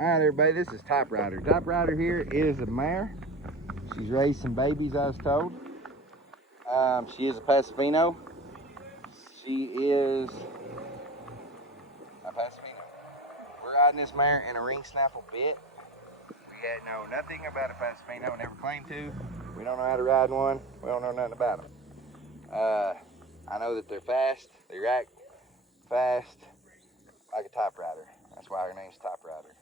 Alright everybody, this is TYPEWRITER. TYPEWRITER here is a mare. She's raised some babies, I was told. She is a Paso Fino. She is a Paso Fino. We're riding this mare in a ring snaffle bit. We know nothing about a Paso Fino, never claimed to. We don't know how to ride one. We don't know nothing about them. I know that they're fast. They rack fast like a TYPEWRITER. That's why her name's TYPEWRITER.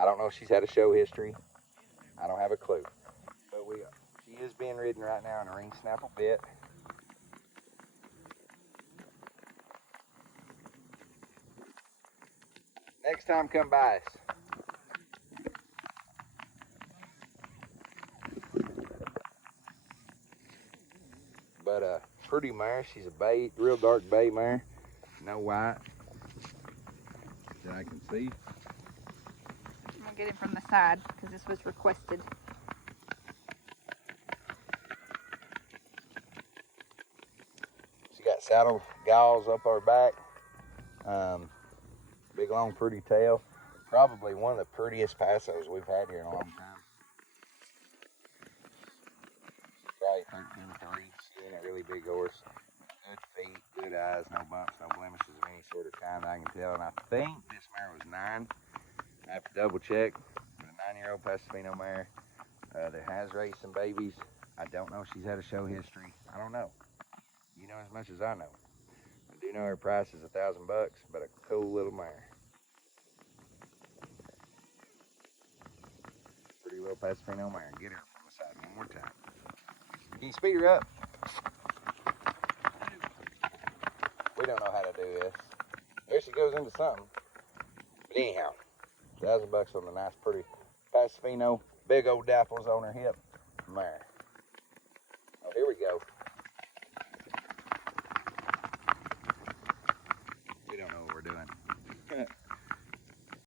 I don't know if she's had a show history. I don't have a clue. But she is being ridden right now in a ring snaffle bit. Next time, come by us. But pretty mare. She's a bay, real dark bay mare. No white that I can see. I'm gonna get it from the side because this was requested. She got saddle galls up her back. Big long pretty tail. Probably one of the prettiest Pasos we've had here in a long time. Probably 13-3. She ain't a really big horse. Good feet, good eyes, no bumps, no blemishes of any sort of kind I can tell. And I think this mare was 9. I have to double check. But a 9-year-old Paso Fino mare that has raised some babies. I don't know if she's had a show history. I don't know. You know as much as I know. I do know her price is $1,000, but a cool little mare. Pretty little Paso Fino mare. Get her from the side one more time. Can you speed her up? We don't know how to do this. There she goes into something. But anyhow, $1,000 on the nice, pretty Paso Fino, big old dapples on her hip mare.